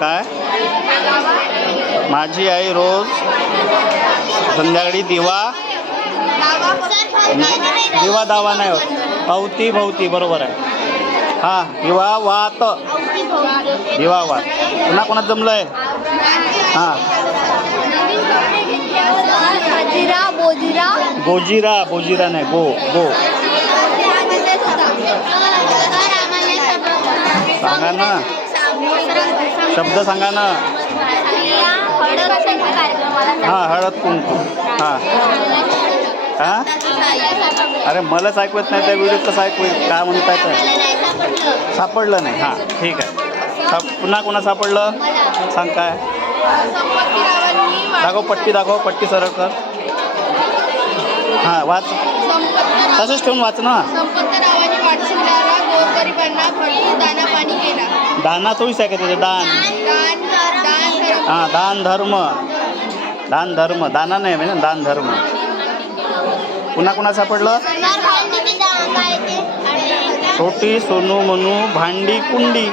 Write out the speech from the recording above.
काय? माझी आई रोज संध्याकाळी दिवा दावा नाही होत, अवती भवती बरोबर आहे. हा, दिवा वात, दिवा वात. पुन्हा कोणात जमलंय? हा, बोजिरा नाही, गो सांगा ना, शब्द सांगा ना. हा, हळद कुंकू. हा हा, अरे मलाच ऐकवत नाही, त्या व्हिडिओ कसं ऐकू? काय म्हणताय तर सापडलं नाही. हां ठीक आहे. पुन्हा कोणा सापडलं सांग काय? दाखव पट्टी, दाखव पट्टी सरळ कर. हां वाच, तसंच ठेवून वाच ना. दाना थोडीच आहे का त्याचं? दान. हां, दान धर्म, दान धर्म, दाना नाही म्हणजे ना, दान धर्म. पुन्हा कोणा सापडलं? छोटी सोनू मनू भांडी कुंडी.